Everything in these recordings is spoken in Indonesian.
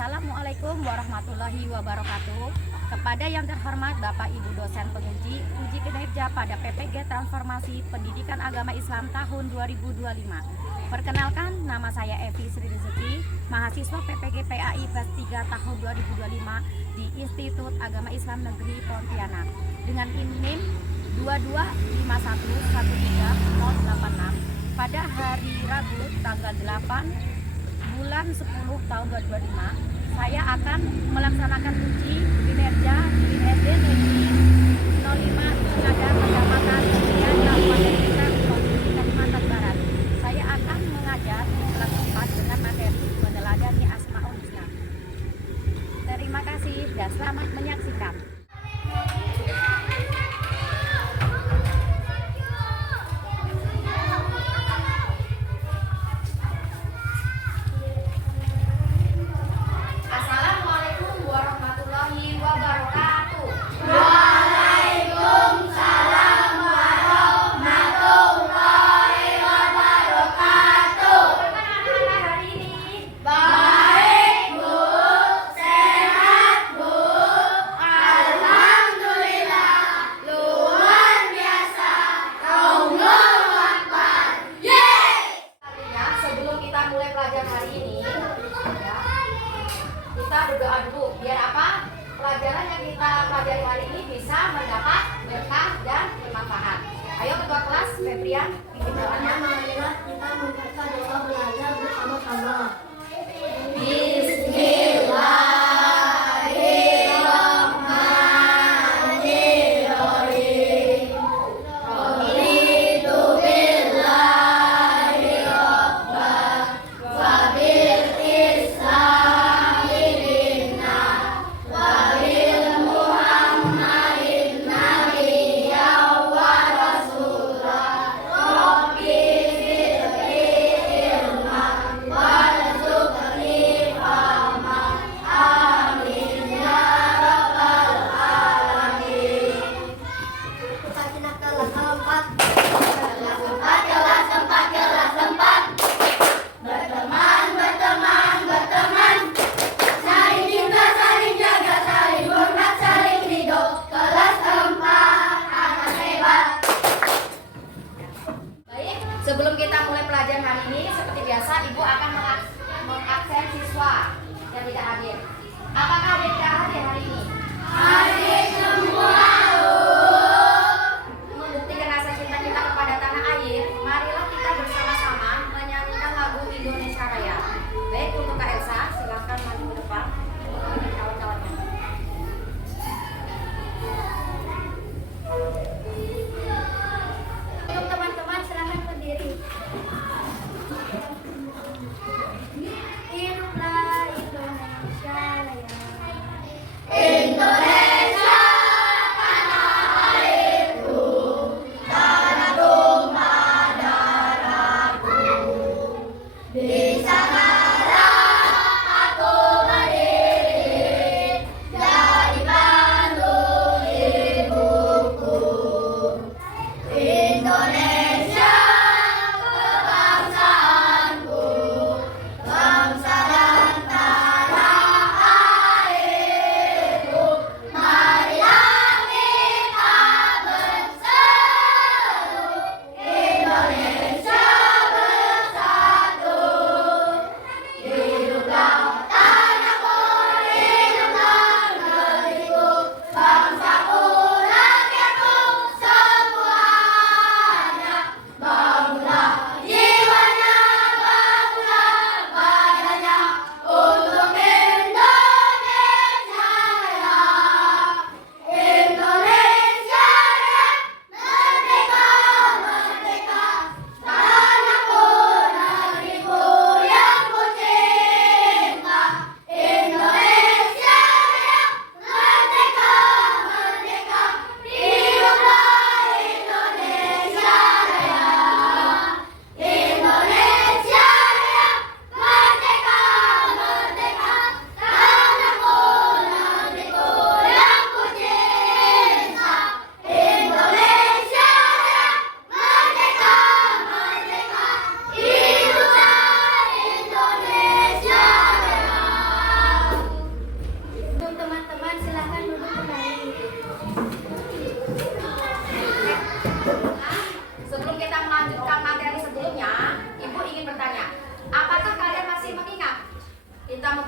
Assalamualaikum warahmatullahi wabarakatuh. Kepada yang terhormat Bapak Ibu dosen penguji uji kinerja pada PPG Transformasi Pendidikan Agama Islam tahun 2025. Perkenalkan, nama saya Evi Sri Rizky, mahasiswa PPG PAI kelas 3 tahun 2025 di Institut Agama Islam Negeri Pontianak dengan NIM 225113086 pada hari Rabu tanggal 8 bulan 10 tahun 2025. Saya akan melaksanakan uji kinerja di SD Negeri 05 Pengadaan Kecamatan Kemudian Kabupaten Kita Provinsi Kalimantan Barat. Saya akan mengajar di kelas 4 dengan materi meneladani Asmaul Husna. Terima kasih dan selamat menyaksikan. Kita berdoa dulu biar apa? Pelajaran yang kita pelajari hari ini bisa mendapat berkah dan bermanfaat. Ayo ketua kelas Febrian, bikin doanya. Marilah kita membaca doa belajar bersama-sama.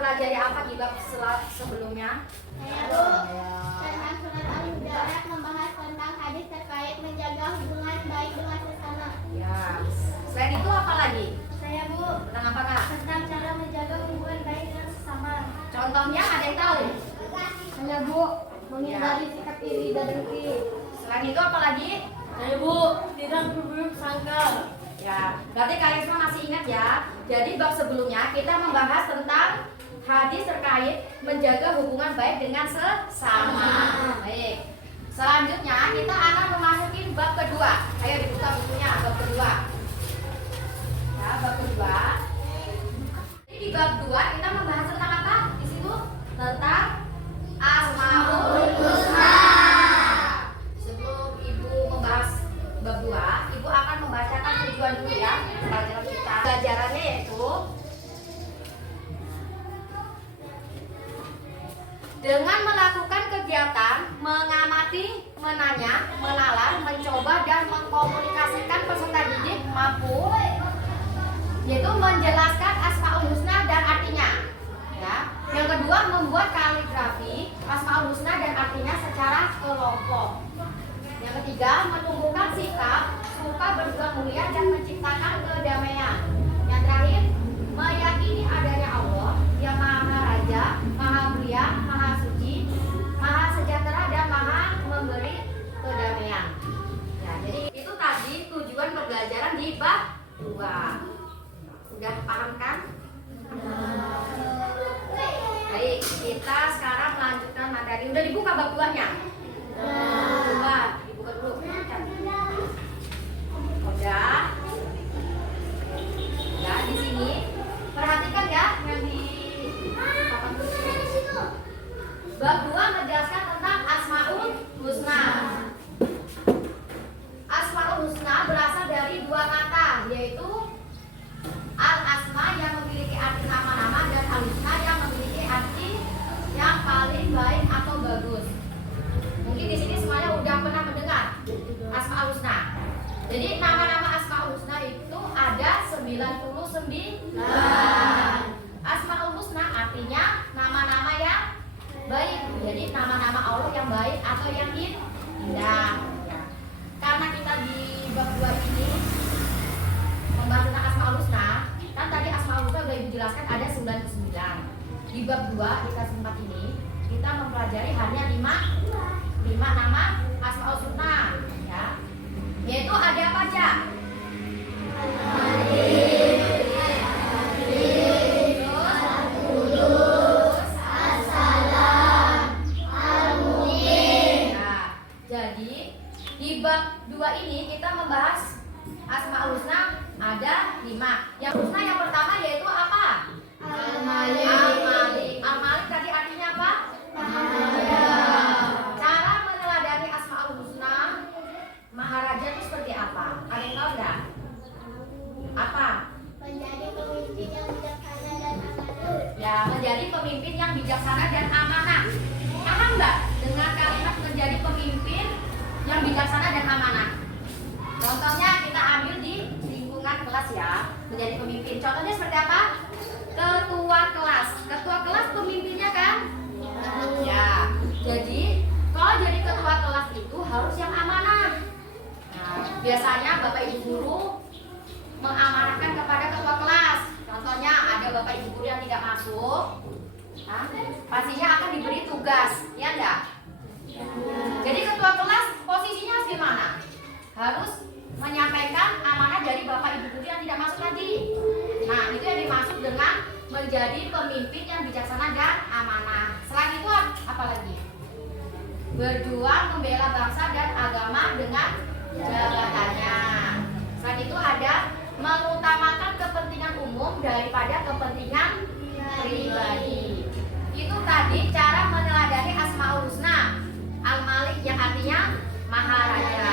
mempelajari apa di bab sebelumnya? Saya Bu, tentang surat Al-Hujurat membahas tentang hadis terkait menjaga hubungan baik dengan sesama. Ya. Selain itu apa lagi? Saya Bu, Tentang apa Kak? tentang cara menjaga hubungan baik dengan sesama. Contohnya ada yang tahu? Saya Bu, menghindari sikap iri dan dengki. Selain itu apa lagi? Saya Bu, tidak berburuk sangka. Ya, berarti kalian semua masih ingat ya. Jadi bab sebelumnya kita membahas tentang hadis terkait menjaga hubungan baik dengan sesama. Baik. Selanjutnya kita akan memasuki bab kedua. Ayo dibuka bukunya, bab kedua. Ya, bab kedua. Jadi di bab 2 kita membahas tentang apa? Di situ tentang Asmaul Husna. Sebelum Ibu membahas bab 2, Ibu akan membacakan tujuan dulu ya pelajaran kita. Pelajarannya yaitu dengan melakukan kegiatan mengamati, menanya, menalar, mencoba dan mengkomunikasikan peserta didik mampu yaitu menjelaskan Asmaul Husna dan artinya. Ya. Yang kedua membuat kaligrafi Asmaul Husna dan artinya secara kelompok. Yang ketiga menumbuhkan sikap suka berbuat mulia dan menciptakan kedamaian. Yang terakhir meyakini adanya Allah yang Maha Raja, Maha Mulia, Maha Suci, Maha Sejahtera dan Maha memberi kedamaian. Ya, jadi itu tadi tujuan pembelajaran di bab 2. Sudah paham kan? Baik, kita sekarang melanjutkan materi. Udah dibuka bab 2-nya? Coba dibuka dulu. Udah. Ya, di sini perhatikan ya yang di papan tulis. Bab 2 menjelaskan tentang Asmaul Husna. Asmaul Husna berasal dari dua kata, yaitu Al-Asma yang memiliki arti nama-nama dan Al-Husna yang memiliki arti yang paling baik atau bagus. Mungkin di sini semuanya udah pernah mendengar Asmaul Husna. Jadi nama-nama Asmaul Husna itu ada 99. Asmaul Husna artinya nama-nama yang baik. Jadi nama-nama Allah yang baik atau yang indah. Ya. Karena kita di bab 2 ini membahas tentang Asmaul Husna, kan tadi Asmaul Husna udah Ibu jelaskan ada 99. Di bab 2 di kelas 4 ini kita mempelajari hanya 5 nama Asmaul Husna, ya. Yaitu ada apa aja? Jadi di bab 2 ini kita membahas Asmaul Husna ada 5. Yang husna yang pertama yaitu apa? Al-Malik. Al-Malik tadi artinya apa? Cara meneladani Asmaul Husna Maharaja itu seperti apa? Ada yang tahu enggak? Apa? Menjadi pemimpin yang bijaksana dan amanah. Ya, menjadi pemimpin yang bijaksana dan amanah. Paham nggak dengan kalimat menjadi pemimpin yang bijaksana dan amanah? Contohnya kita ambil di lingkungan kelas ya, menjadi pemimpin. Contohnya seperti apa? Ketua kelas. Ketua kelas pemimpinnya kan? Ya. Jadi kalau jadi ketua kelas itu harus yang amanah. Nah, biasanya Bapak Ibu guru mengamanahkan kepada ketua kelas. Contohnya ada Bapak Ibu guru yang tidak masuk, nah, pastinya akan diberi tugas, ya enggak? Jadi ketua kelas posisinya harus gimana? Harus menyampaikan amanah dari Bapak Ibu guru yang tidak masuk tadi. Nah, itu yang dimaksud dengan menjadi pemimpin yang bijaksana dan amanah. Selain itu apa lagi? Berjuang membela bangsa dan agama dengan jabatannya. Selain itu ada mengutamakan kepentingan umum daripada kepentingan pribadi. Itu tadi cara meneladani Asmaul Husna. Al-Malik yang artinya Maharaja.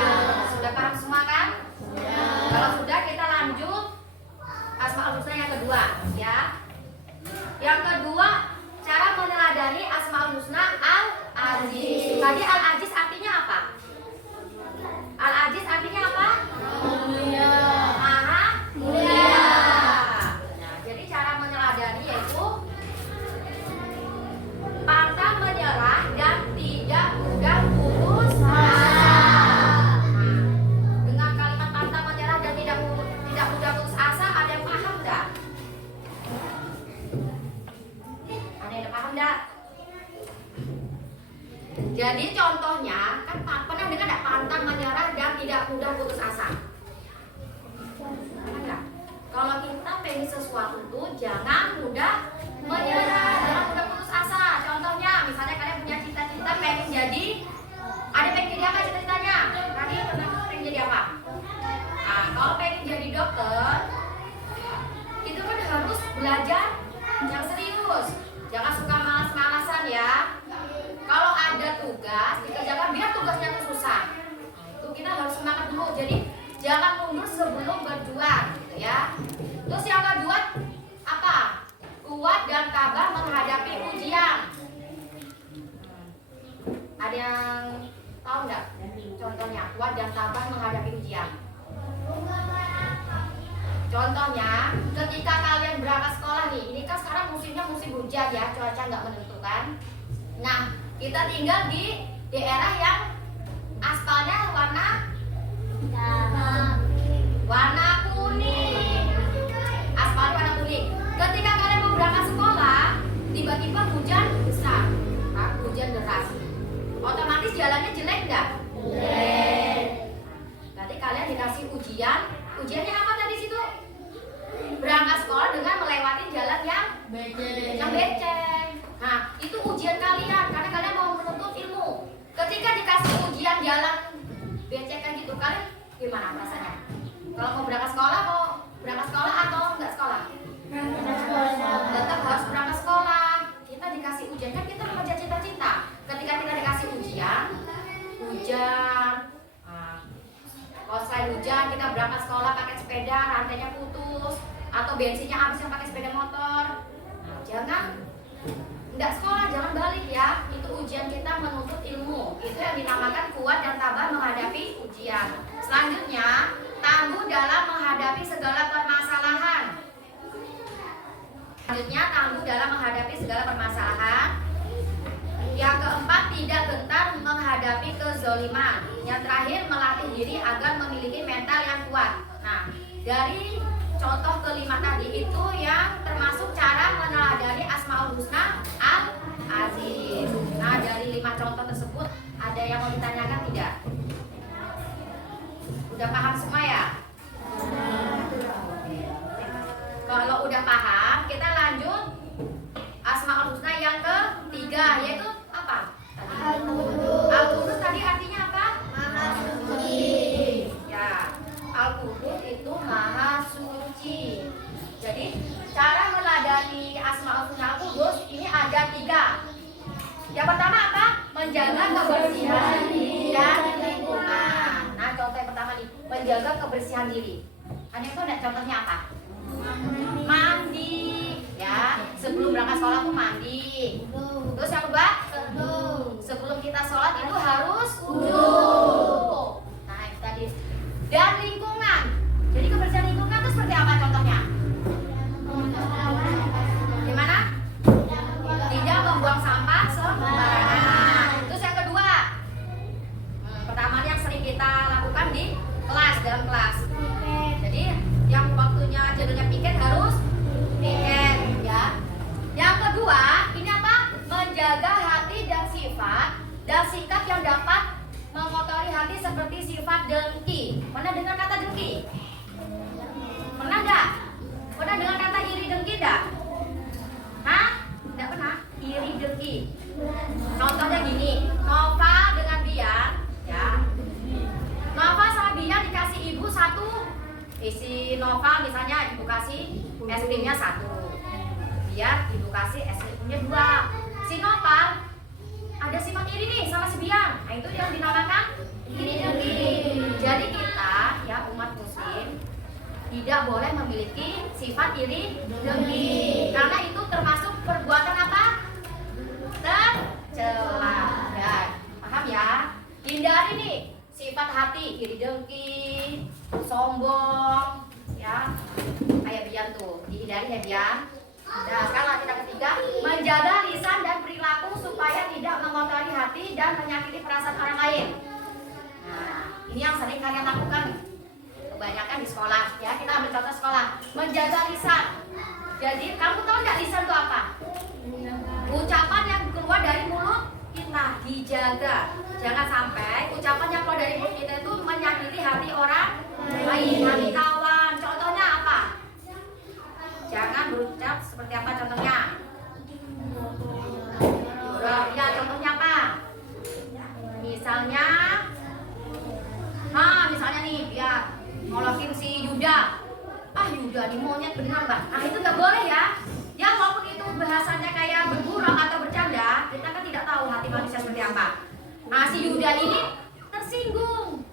Sudah paham semua kan? Kalau sudah kita lanjut Asmaul Husna yang kedua ya. Yang kedua cara meneladani Asmaul Husna Al-Aziz. Tadi Al-Aziz artinya apa? Al-Aziz artinya apa? Mulia. Maha mulia. Nah, jadi cara meneladani yaitu Paham enggak? Jadi contohnya kan pernah dengar enggak, pantang menyerah dan tidak mudah putus asa? Pernah enggak? Kalau kita pengen sesuatu tuh jangan mudah menyerah, jangan mudah putus asa. Contohnya misalnya kalian punya cita-cita pengen jadi, ada pengen jadi apa cita-citanya? Tadi pengen jadi apa? Nah, kalau pengen jadi dokter itu kan harus belajar yang serius, jangan suka malas-malasan ya. Kalau ada tugas dikerjakan biar tugasnya itu susah. Nah, itu kita harus semangat dulu. Jadi jangan mundur sebelum berjuang, gitu ya. Terus yang kedua apa? Kuat dan tabah menghadapi ujian. Ada yang tahu nggak contohnya kuat dan tabah menghadapi ujian? Contohnya, ketika kalian berangkat sekolah nih, ini kan sekarang musimnya musim hujan ya, cuaca nggak menentukan. Nah, kita tinggal di daerah yang aspalnya warna kuning. Aspal warna kuning. Ketika kalian mau berangkat sekolah, tiba-tiba hujan besar, hujan deras. Otomatis jalannya jelek nggak? Jelek. Nanti kalian dikasih ujian. Ujiannya apa tadi situ? Berangkat sekolah dengan melewati jalan yang becek. Nah, itu ujian kalian karena kalian mau menuntut ilmu. Ketika dikasih ujian jalan becek kayak gitu, kalian gimana rasanya? Kalau mau berangkat sekolah atau enggak sekolah? Tetap harus berangkat sekolah. Kita dikasih ujian kan kita mengejar cita-cita. Ketika kita dikasih ujian, kalau selain hujan kita berangkat sekolah pakai sepeda, rantainya putus, atau bensinnya habis yang pakai sepeda motor. Nah, enggak sekolah, jangan balik ya. Itu ujian kita menuntut ilmu. Itu yang dinamakan kuat dan tabah menghadapi ujian. Selanjutnya, tangguh dalam menghadapi segala permasalahan. Yang keempat, tidak gentar menghadapi kezoliman. Yang terakhir, melatih diri agar memiliki mental yang kuat. Nah, dari contoh kelima tadi itu yang termasuk cara meneladani Asmaul Husna Al-Aziz. Nah, dari 5 contoh tersebut ada yang mau ditanyakan tidak? Udah paham semua ya? Kalau udah paham, kita lanjut Asmaul Husna yang ketiga, yaitu apa? Al-Qudus tadi artinya apa? Maha suci. Ya, Al-Qudus itu maha suci. Jadi cara meladani Asmaul Husna Al-Qudus ini ada 3. Yang pertama apa? Menjaga kebersihan diri dan lingkungan. Nah, contoh yang pertama nih, menjaga kebersihan diri. Hanya itu ada contohnya apa? Mandi, ya. Sebelum berangkat sekolah tuh mandi. Terus yang kedua, sebelum kita sholat itu harus wudu. Nah, itu tadi. Dan lingkungan. Jadi kebersihan lingkungan itu seperti apa contohnya? Gimana? Tidak membuang sampah sembarangan. Terus yang kedua, pertama yang sering kita lakukan di kelas, dalam kelas. Jadi yang waktunya jadwalnya piket harus piket, ya. Yang kedua, ini apa? Menjaga hati dan sifat dan sikap yang dapat mengotori hati seperti sifat dengki. Pernah dengar kata dengki? Pernah enggak? Pernah dengar kata iri dengki enggak? Hah? Enggak pernah? Iri dengki. Contohnya gini, Nova dengan Bian, ya. Nova sama Bian dikasih ibu satu isi Nova, misalnya ibu kasih es krimnya 1, biar ibu kasih es krimnya 2. Si Nova ada sifat iri nih sama si Bian. Nah, itu yang dinamakan iri dengki. Jadi kita ya umat muslim tidak boleh memiliki sifat iri dengki, karena itu termasuk perbuatan apa? Tercela. Ya, paham ya? Hindari nih sifat hati iri dengki, sombong, ya. Kayak Bian tuh, dihindari ya Bian. Nah, sekarang kita ketiga, menjaga lisan dan perilaku supaya tidak mengotori hati dan menyakiti perasaan orang lain. Nah, ini yang sering kalian lakukan kebanyakan di sekolah, ya. Kita ambil contoh sekolah, menjaga lisan. Jadi, kamu tahu nggak lisan itu apa? Ucapan dijaga. Jangan sampai ucapan yang keluar dari mulut kita itu menyakiti hati orang lain, hati kawan. Contohnya apa? Jangan berucap seperti apa contohnya? Ya, contohnya apa? Misalnya, misalnya nih, ya ngolokin si Yuda. Yuda nih monyet beneran Mbak. Itu nggak boleh ya. Ya walaupun itu bahasanya kayak bergurau atau bercanda, kita kan tidak tahu hati manusia seperti apa. Si Yuda ini tersinggung.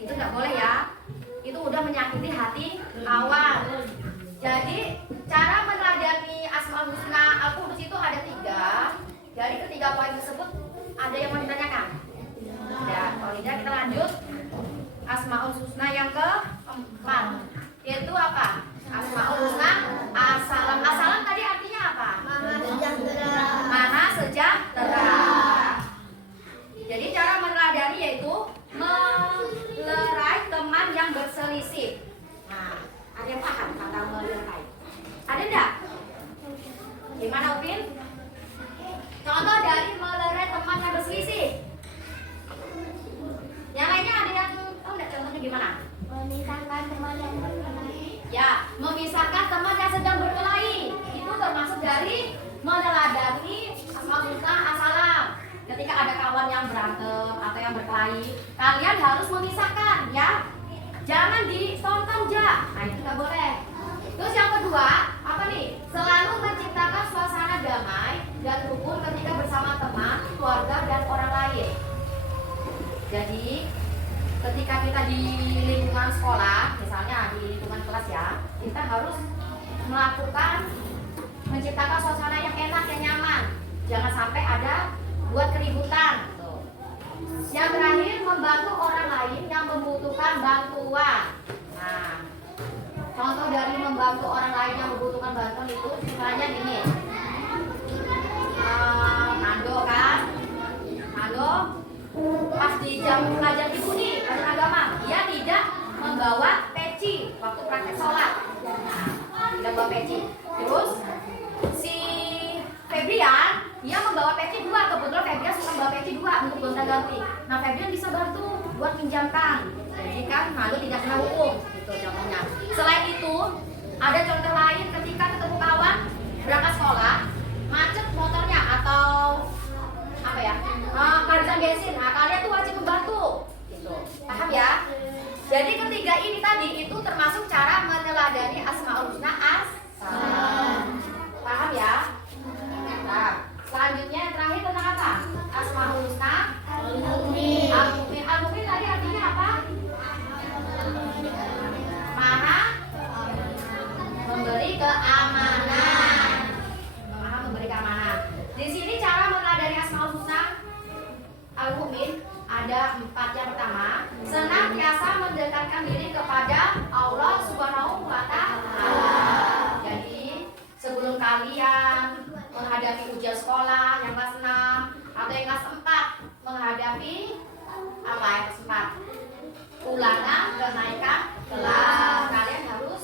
Itu nggak boleh ya. Itu udah menyakiti hati kawan. Jadi cara meneladani Asmaul Husna Al-Qudus itu ada 3. Dari ketiga poin tersebut ada yang mau ditanyakan? Ya, kalau tidak kita lanjut. Asmaul Husna yang keempat yaitu apa? Asmaul Husna As-Salam. As-Salam tadi artinya apa? Maha sejahtera. Jadi cara meneladani yaitu melerai teman yang berselisih. Ada yang paham kata melerai? Ada enggak? Gimana Upin? Contoh dari melerai teman yang berselisih. Yang lainnya ada yang tahu enggak contohnya gimana? Memisahkan teman yang berkelahi. Ya, memisahkan teman yang sedang berkelahi. Itu termasuk dari meneladani Asmaul Husna As-Salam. Ketika ada kawan yang berantem atau yang berkelahi, kalian harus memisahkan ya. Jangan ditonton ja. Itu nggak boleh. Terus yang kedua, apa nih? Selalu menciptakan suasana damai dan rukun ketika bersama teman, keluarga dan orang lain. Jadi ketika kita di lingkungan sekolah, misalnya di lingkungan kelas ya, kita harus melakukan menciptakan suasana yang enak, yang nyaman. Jangan sampai ada buat keributan. Yang terakhir, membantu orang lain yang membutuhkan bantuan. Contoh dari membantu orang lain yang membutuhkan bantuan itu misalnya gini. Mando kan? Mando pas di jam pelajaran ibu nih, pelajaran agama, dia tidak membawa peci waktu praktek sholat. Tidak bawa peci. Terus si Febrian, dia membawa peci 2. Kebetulan Febrian suka membawa peci 2 untuk gonta-ganti. Nah, Febrian bisa bantu buat pinjamkan. Jadi kan malu tidak kena hukum. Gitu contohnya. Selain itu, ada contoh lain ketika ketemu kawan berangkat sekolah, macet motornya atau apa ya? Kehabisan bensin. Nah, kalian tuh wajib membantu. Gitu. Paham ya? Jadi ketiga ini tadi itu termasuk cara meneladani Asmaul Husna As-Salam. Paham ya? Nah, selanjutnya yang terakhir tentang apa? Asmaul Husna Al-Mu'min. Al-Mu'min. Al-Mu'min tadi artinya apa? Maha memberi keamanan. Maha memberi keamanan. Di sini cara meneladani Asmaul Husna Al-Mu'min ada 4. Yang pertama, senantiasa mendekatkan diri kepada Allah Subhanahu wa Ta'ala. Jadi sebelum kalian menghadapi ujian sekolah yang kelas 6 atau yang kelas 4 menghadapi apa yang kelas 4? Ulangan kenaikan kelas, kalian harus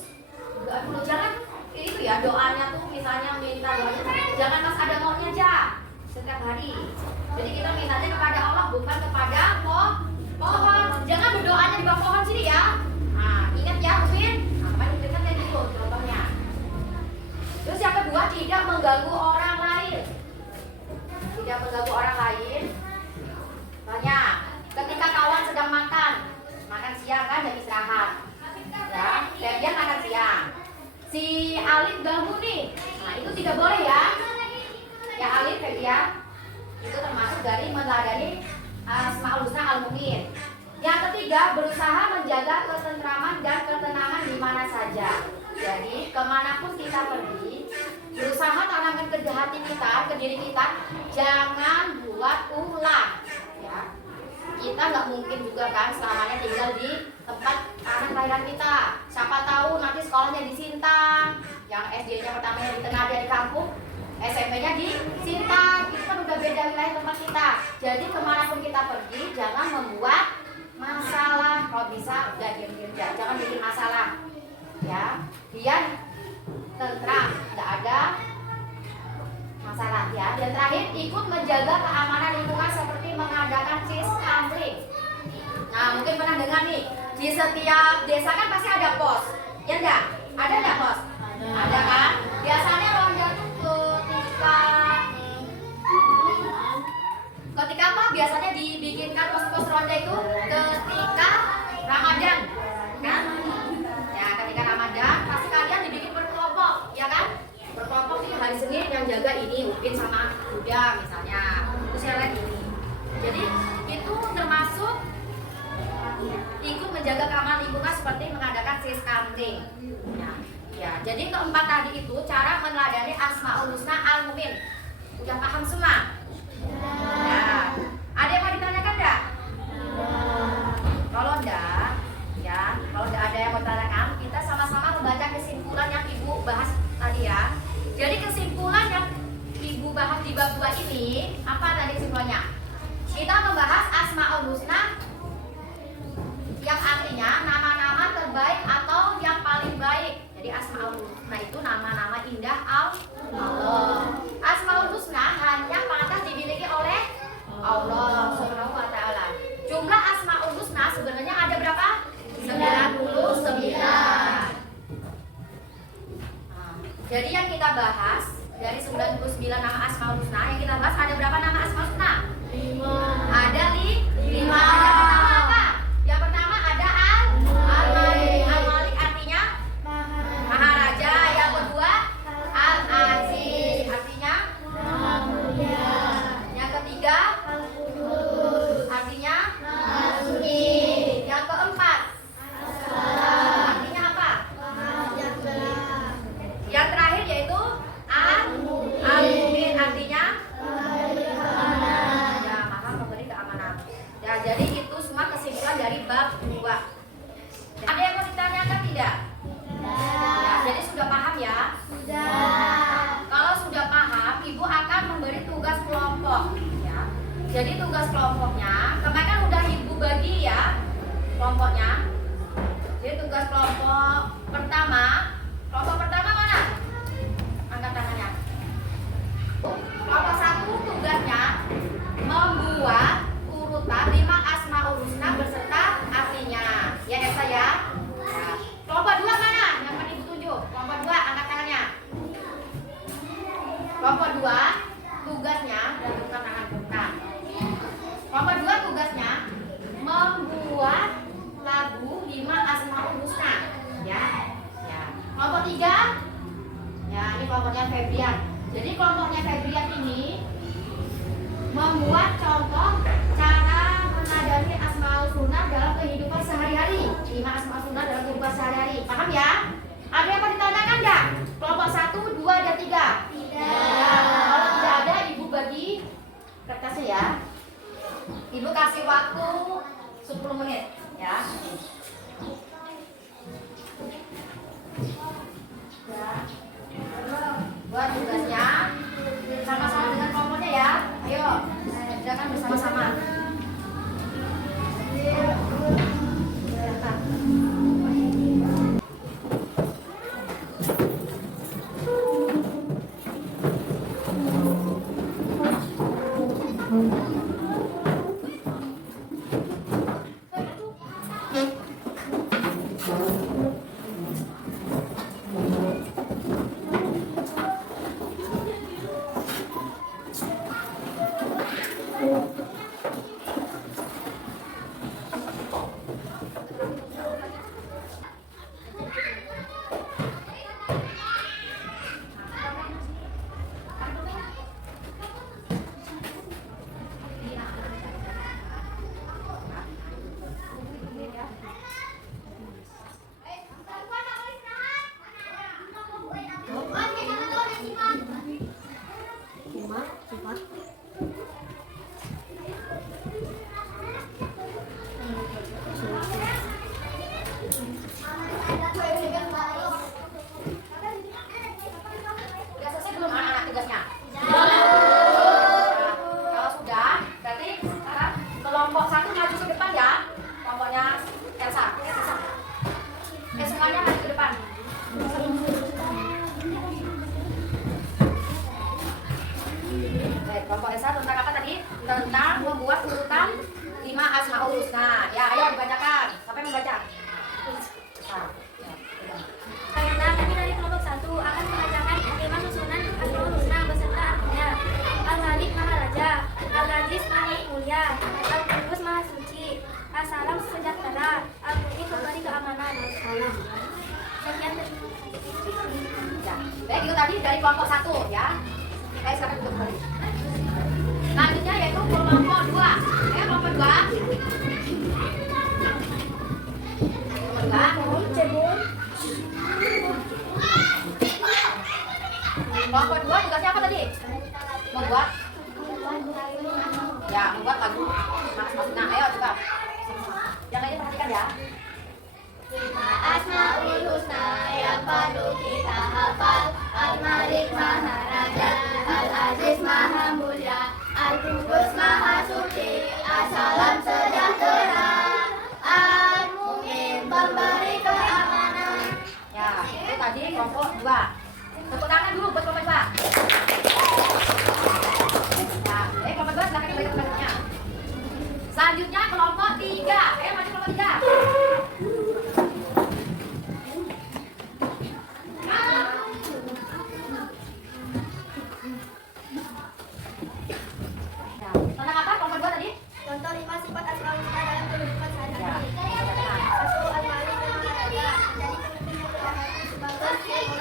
doa dulu. Jangan itu ya doanya tuh misalnya minta doanya jangan pas ada maunya aja setiap hari. Jadi kita mintanya kepada Allah bukan kepada pohon. Jangan berdoanya di bawah pohon sini ya. Ingat ya Upin. Apa yang dekat kayak gitu contohnya. Terus yang kedua, tidak mengganggu orang lain. Tidak mengganggu orang lain. Misalnya, ketika kawan sedang makan siang kan dan istirahat. Ya, dia makan siang. Si Alif ganggu nih. Itu tidak boleh ya. Ya Alif ya. Itu termasuk dari meneladani Asmaul Husna Al-Mu'min. Yang ketiga, berusaha menjaga ketentraman dan ketenangan di mana saja. Jadi kemanapun kita pergi, berusaha tanamkan ke hati kita, ke diri kita, jangan buat ulah. Ya. Kita nggak mungkin juga kan selamanya tinggal di tempat tanah kelahiran kita. Siapa tahu nanti sekolahnya di Sintang, yang SD-nya pertamanya di Tengah di kampung, SMP-nya di Sintang. Itu kan udah beda wilayah tempat kita. Jadi kemanapun kita pergi, jangan membuat masalah. Kalau bisa udah diam-diam aja, jangan bikin masalah. Ya, biar tentram, tidak ada masalah ya. Dan terakhir, ikut menjaga keamanan lingkungan seperti mengadakan cheese sampling. Nah, mungkin pernah dengar nih, di setiap desa kan pasti ada pos, ya enggak? Ada enggak pos? Ada kan? Biasanya ronda tuh ketika apa? Biasanya dibikinkan pos-pos ronda itu ketika Ramadan, kan? Ya, ketika Ramadan pasti kalian dibikin berkelompok, ya kan? Berkelompok nih, hari Senin yang jaga ini Upin sama Buddha misalnya, terus yang lain ini. Jadi itu termasuk ikut menjaga keamanan lingkungan seperti mengadakan cheese sampling. Ya, jadi keempat tadi itu cara meneladani Asmaul Husna Al-Mumin. Udah paham semua? Ya. Ada yang mau ditanyakan enggak? Kalau enggak, ya, kalau enggak ada yang mau ditanyakan, kita sama-sama membaca kesimpulan yang Ibu bahas tadi ya. Jadi kesimpulan yang Ibu bahas di bab 2 ini, apa tadi kesimpulannya? Kita membahas Asmaul Husna yang artinya nama-nama terbaik atau yang paling baik. Jadi Asmaul Husna itu nama-nama indah Allah. Asmaul Husna hanya pantas dimiliki oleh Allah Subhanahu wa taala. Jumlah Asmaul Husna sebenarnya ada berapa? 99. Jadi yang kita bahas dari 99 nama Asmaul Husna, yang kita bahas ada berapa nama Asmaul Husna? 5. Ada 5. Yang pertama apa? Yang pertama ada Al-Malik. Al-Malik artinya Maharaja. Yang kedua Al-Aziz artinya Maha Mulia. Yang ketiga artinya Al-Suci. Yang keempat artinya apa? Yang terakhir yaitu Al-Mumin artinya ya, Maha memberi keamanan. Ya, jadi itu semua kesimpulan dari bab 2. Ada yang mau ditanyakan tidak? Ya, jadi sudah paham ya? Kalau sudah paham, Ibu akan memberi tugas kelompok ya. Jadi tugas kelompoknya, kemarin kan udah Ibu bagi ya kelompoknya. Jadi tugas kelompok pertama mana? Angkat tangannya. Kelompok 1 tugasnya membuat urutan 5 Asmaul Husna beserta artinya. Ya Esa ya. Nah, kelompok 2 mana? Yang akan Ibu tunjuk. Kelompok 2 angkat tangannya. Kelompok 2 tugasnya bukan tangan bukan. Kelompok 2 tugasnya membuat lagu 5 Asmaul Husna. Ya. Ya. Kelompok 3 ya, ini kelompoknya Febrian. Jadi kelompoknya Febrian ini membuat contoh cara menadani Asmaul Husna dalam kehidupan sehari-hari. 5 Asmaul Husna dalam kehidupan sehari-hari. Paham ya? Ada yang mau ditanyakan enggak? Kelompok 1, 2, dan 3? Tidak. Kalau tidak ada, Ibu bagi kertasnya ya. Ibu kasih waktu 10 menit ya. Buat tugasnya sama-sama dengan kelompoknya ya. Ayo, kerjakan bersama-sama. Baik, kelompok S1 tentang apa tadi? Tentang membuat urutan 5 Asmaul Husna. Ya, ayo dibacakan. Siapa yang membaca? Nah, ya, udah. Karena kami dari kelompok 1 akan membacakan 5 susunan Asmaul Husna beserta artinya. Al-Malik Maha Raja, Al-Aziz Maha Mulia, Al-Qudus Maha Suci, As-Salam sejahtera, Al-Mu'min pemberi keamanan. Sekian dari Ya. Baik, itu tadi dari kelompok 1 ya. Kita sekarang duduk kembali. Selanjutnya yaitu kelompok 2. Ya, kelompok 2. Kelompok 2 tugasnya apa tadi? Membuat ya, membuat lagu. Nah, ayo coba. Yang lainnya perhatikan ya. Asmaul Husna yang perlu kita hafal. Al-Malik Maha Raja, Al-Aziz Maha Mulia, Al-Qudus Maha Suci, As-Salam sejahtera, Al-Mu'min pemberi keamanan. Ya, itu tadi kelompok 2. Tepuk tangan dulu buat kelompok 2. Nah, kelompok 2 silakan kembali ke tempatnya. Selanjutnya kelompok 3. Ayo maju kelompok 3. Tentang apa kelompok 2 tadi? Contoh 5 sifat Asmaul Husna dalam kehidupan sehari-hari. Ya. 1. Al-Malik Maha Raja, menjadi pemimpin yang rendah hati sebagai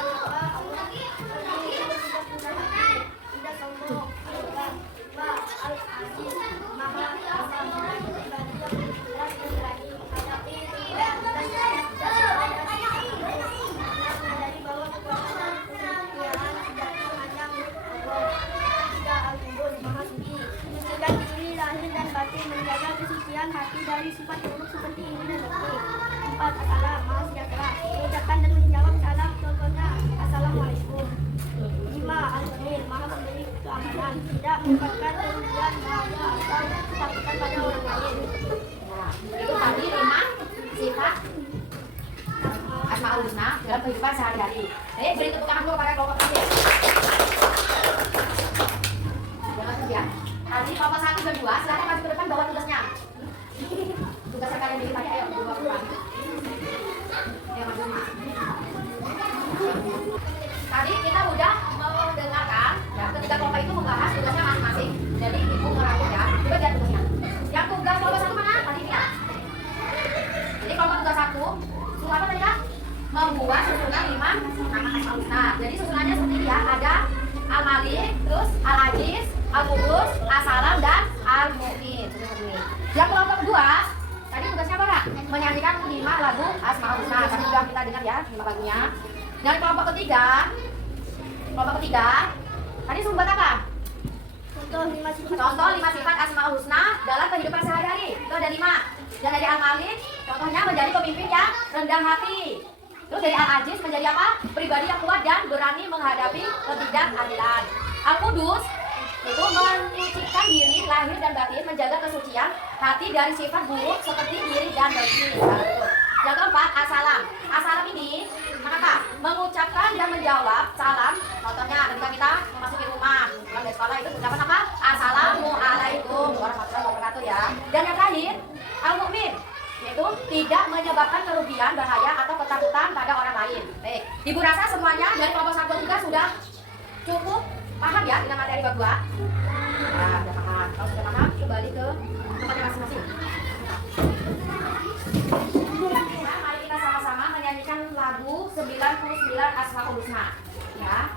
Allah, Allah berdiri bersikap rendah hati, tidak sombong, arrogan. 2. Al-Aziz Maha Kuasa, pribadi yang keras dan berani menghadapi rintangan dan menyadari bahwa kekuatan kesetiaan sejati hanya milik Allah. 3. Al-Qudus Maha Suci, mensucikan diri lahir dan batin, menjaga kesucian hati dari sifat buruk seperti ini dan itu. 4. As-Salam Maha Sejahtera, mengucapkan dan menjawab salam, contohnya Assalamualaikum. 5. Al-Mu'min Maha Memberi keamanan, tidak menyebabkan kerugian, bahaya atau ketakutan pada orang lain. Nah, itu tadi 5 sifat Asmaul Husna dalam kehidupan sehari-hari. Jadi beri tepuk tangan dulu pada kelompok tadi. Jangan sedih ya. Tadi kelompok 1 dan 2 silakan maju ke depan bawa tugasnya. Tugasnya kalian bikin tadi, ayo dua depan. Ayo maju. Tadi kita udah mendengarkan ya, ketiga kelompok itu membahas tugasnya masing-masing. Jadi ibu merangkum ya. Coba lihat tugasnya. Yang tugas kelompok 1 mana? Tadi ya. Jadi kelompok tugas 1 suruh apa tadi ya? Membuat susunan 5 nama Asmaul Husna. Jadi susunannya seperti ini ya. Ada Al-Malik, terus Al-Aziz, Al-Qudus, As-Salam, dan Al-Mu'min. Seperti ini. Yang kelompok kedua, tadi tugasnya apa Kak? Menyanyikan 5 lagu Asmaul Husna. Tadi sudah kita dengar ya 5 lagunya. Dan kelompok ketiga, tadi suruh buat apa? Contoh 5 sifat Contoh 5 sifat Asmaul Husna dalam kehidupan sehari-hari. Itu ada 5. Yang dari Al-Malik, contohnya menjadi pemimpin yang rendah hati. Terus dari Al-Aziz menjadi apa? Pribadi yang kuat dan berani menghadapi ketidakadilan. Al-Qudus itu menyucikan diri, lahir dan batin, menjaga kesucian hati dari sifat buruk seperti iri dan dengki. Yang keempat, As-Salam. As-Salam ini apa? Mengucapkan dan menjawab salam. Contohnya ketika kita memasuki rumah, pulang dari sekolah itu ucapan apa? Assalamualaikum warahmatullahi wabarakatuh ya. Dan yang terakhir, Al-Mu'min, yaitu tidak menyebabkan kerugian, bahaya atau ketakutan pada orang lain. Baik, Ibu rasa semuanya dari kelompok 1 juga sudah cukup paham ya dengan materi bab 2? Nah, sudah paham. Kalau sudah paham, kembali ke tempatnya masing-masing. Nah, mari kita sama-sama menyanyikan lagu 99 Asmaul Husna. Ya.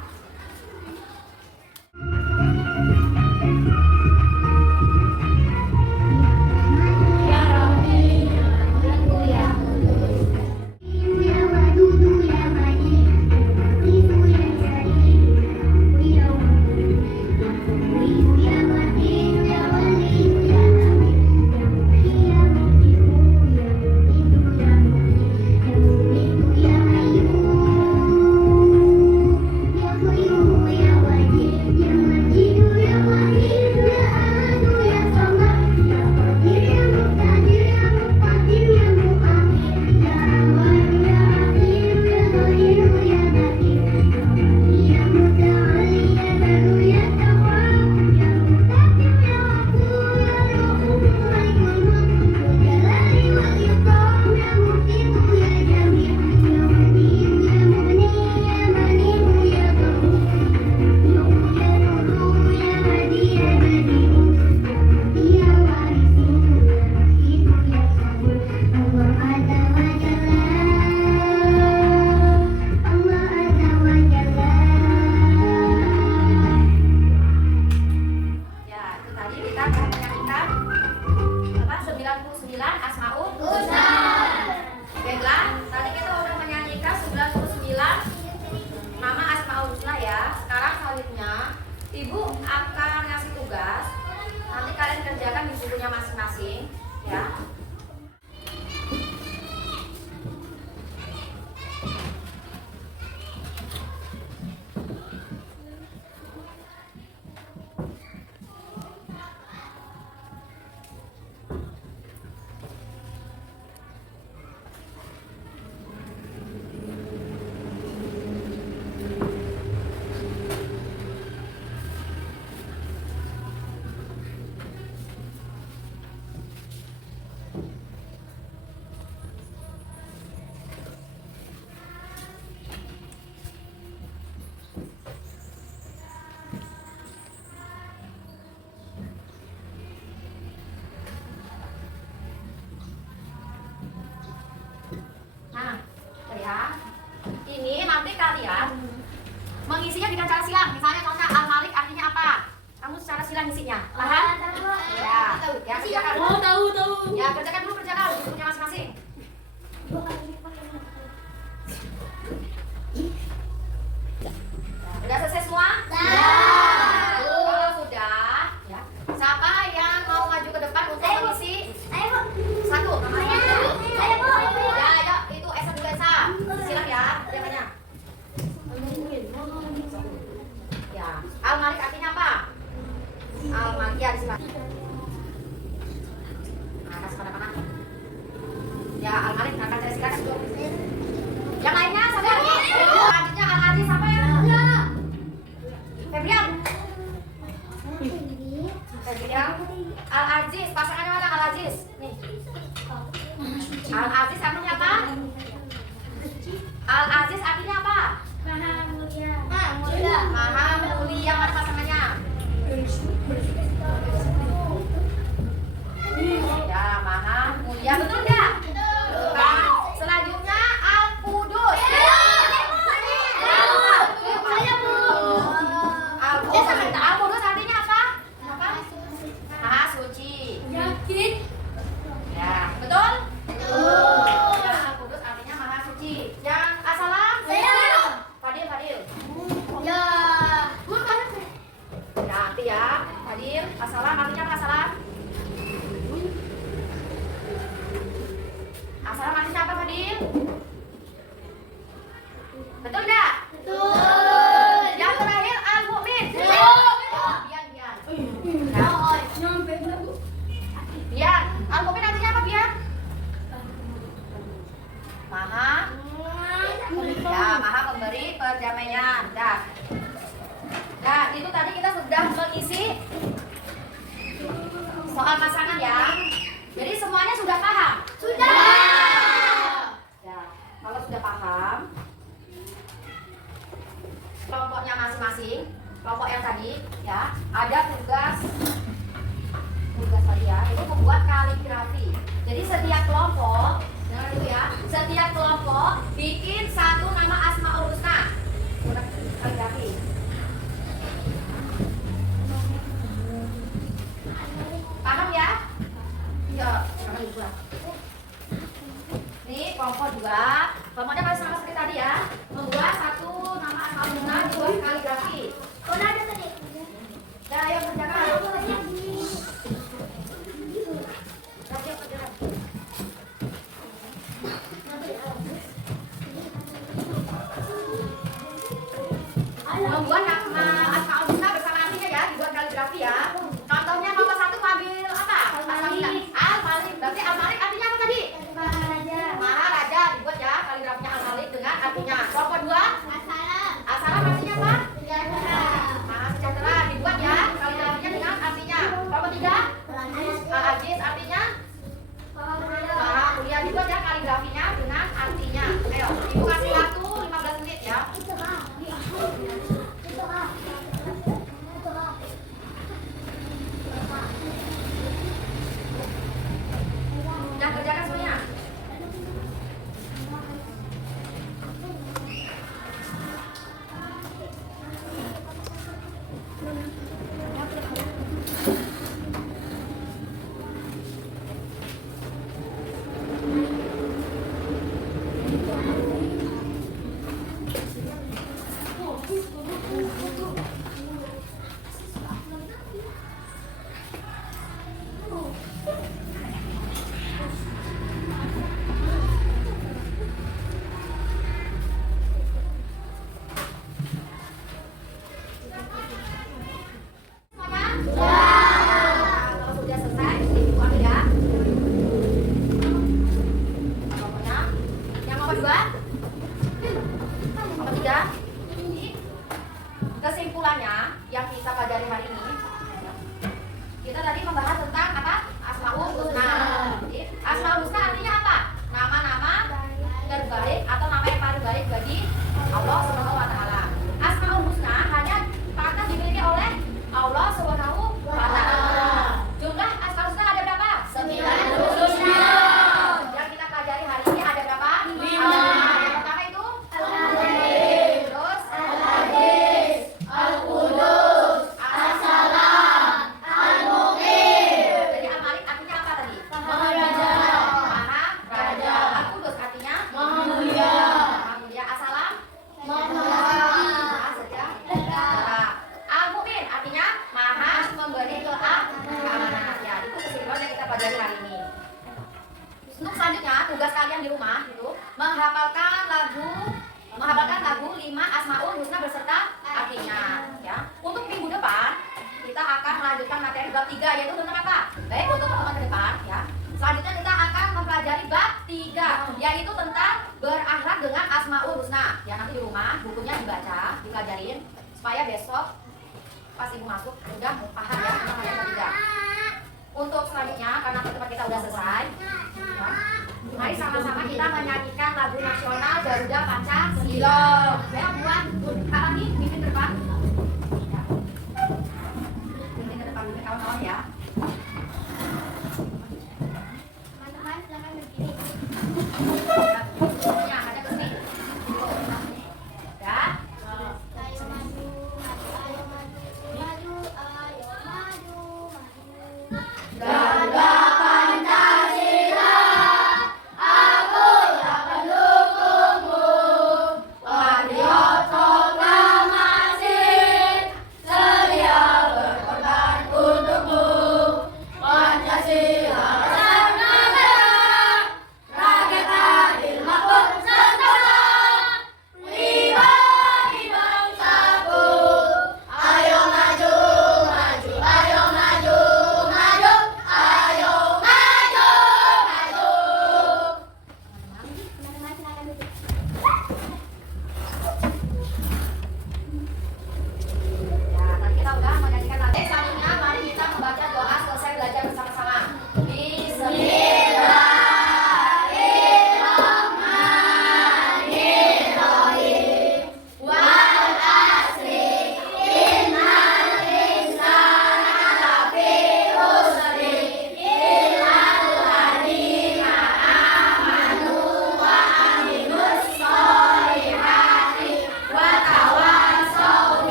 akan ngasih tugas. Nanti kalian kerjakan di bukunya masing-masing, ya. Nah, ya. Ini nanti kalian mengisinya dengan cara silang. Misalnya contohnya al-malik artinya apa? Kamu secara silang isinya. Paham? Ya, ya kerjakan. Tahu. Ya, kerjakan dulu di bukunya masing-masing. Udah selesai semua? Kalau sudah, ya. Siapa yang mau maju ke depan untuk mengisi? Satu, namanya. Ya, ayo, itu Esa dulu Esa. Silakan ya, kerjaannya. Ya, al-malik artinya apa? Al-malik ya di sini. Nah, kasih pada mana? Ya, al-malik akan saya silakan dulu. Yang lainnya sadar? Selanjutnya al-aziz apa ya? Febrian. Febrian. Al-aziz, pasangannya mana al-aziz? Nih. Al-aziz artinya apa? Al-aziz artinya apa? Maha mulia, mana pasangannya? Ya, maha mulia, betul nggak? Nah, selanjutnya al-qudus. Al-qudus artinya apa? Maha suci. Ya, betul? Ya, al-qudus artinya maha suci. Yang asalam? Fadil. Ya, nanti ya. Fadil, asalam artinya apa asalam? Asalam artinya apa Fadil? Betul nggak? Yang terakhir al-mu'min. Biar. Al-mu'min artinya apa biar? Maha. Ya, maha memberi perdamaian. Dah. Nah, itu tadi kita sudah mengisi soal pasangan ya. Jadi semuanya sudah paham? Ya, kalau sudah paham, kelompoknya masing-masing, kelompok yang tadi ya, ada tugas tadi ya, itu membuat kaligrafi. Jadi setiap kelompok, dengar dulu ya, setiap kelompok bikin satu nama Asmaul Husna. Kaligrafi. Paham ya? Ya, sama juga. Nih kelompok juga, kelompoknya masih sama seperti tadi ya, membuat satu nama Asmaul Husna dibuat kaligrafi. Ya, ayo kerjakan. Membuat artinya ya. Untuk minggu depan kita akan melanjutkan materi bab 3 yaitu tentang apa? Baik, untuk teman-teman ke depan ya. Selanjutnya kita akan mempelajari bab 3 yaitu tentang berakhlak dengan Asmaul Husna. Ya, nanti di rumah bukunya dibaca, dipelajarin supaya besok pas ibu masuk udah paham ya tentang materi bab 3. Untuk selanjutnya karena tempat kita udah selesai ya, mari sama-sama kita menyanyikan lagu nasional Garuda Pancasila. Ya, buat Kak Lani pimpin ke depan. Ya. Pimpin ke depan kawan-kawan ya.